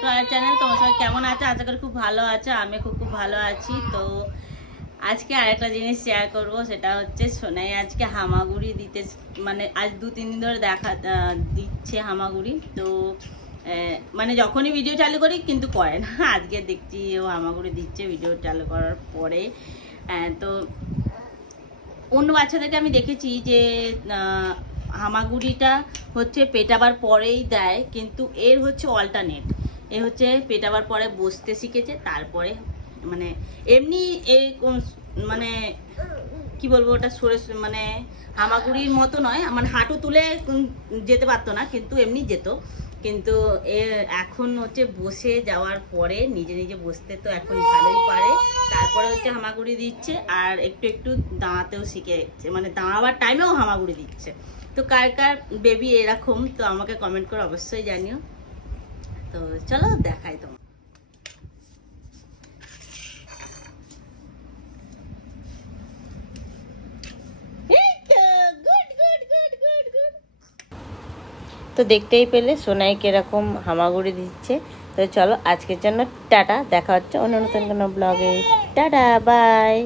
To our channel. তোমার সবাই কেমন আছে? আশা করি খুব ভালো আছে। আমি খুব ভালো আছি। তো আজকে আরেকটা জিনিস শেয়ার করব, সেটা হচ্ছে সোনাই আজকে হামাগুড়ি দিতে, মানে আজ 2-3 দিন ধরে দিচ্ছে হামাগুড়ি। তো মানে যখনই ভিডিও চালু করি কিন্তু করে না, আজকে দেখছি ও হামাগুড়ি দিচ্ছে ভিডিও চালু করার পরে। তো অন্য বাচ্চাদেরকে আমি দেখেছি যে হামাগুড়িটা হচ্ছে পেটাবার পরেই দেয়, কিন্তু এর হচ্ছে অল্টারনেট। এ হচ্ছে পেটাবার পরে বসতে শিখেছে, তারপরে মানে এমনি এই মানে কি বলবো, ওটা সরে মানে হামাগুড়ির মতো নয়, মানে হাঁটু তুলে যেতে পারতো না, কিন্তু এমনি যেত। কিন্তু এখন হচ্ছে বসে যাওয়ার পরে নিজে নিজে বসতে তো এখন ভালোই পারে। তারপরে হচ্ছে হামাগুড়ি দিচ্ছে, আর একটু একটু দাঁড়াতেও শিখে যাচ্ছে, মানে দাঁড়াবার টাইমেও হামাগুড়ি দিচ্ছে। তো কার কার বেবি এরকম, তো আমাকে কমেন্ট করে অবশ্যই জানিও। তো চলো দেখাই তোমার। তো দেখতেই পেলে সোনাই কিরকম হামাগুড়ি দিচ্ছে। তো চলো আজকের জন্য টাটা, দেখা হচ্ছে অন্য নতুন কোনো ব্লগে। Tata, by.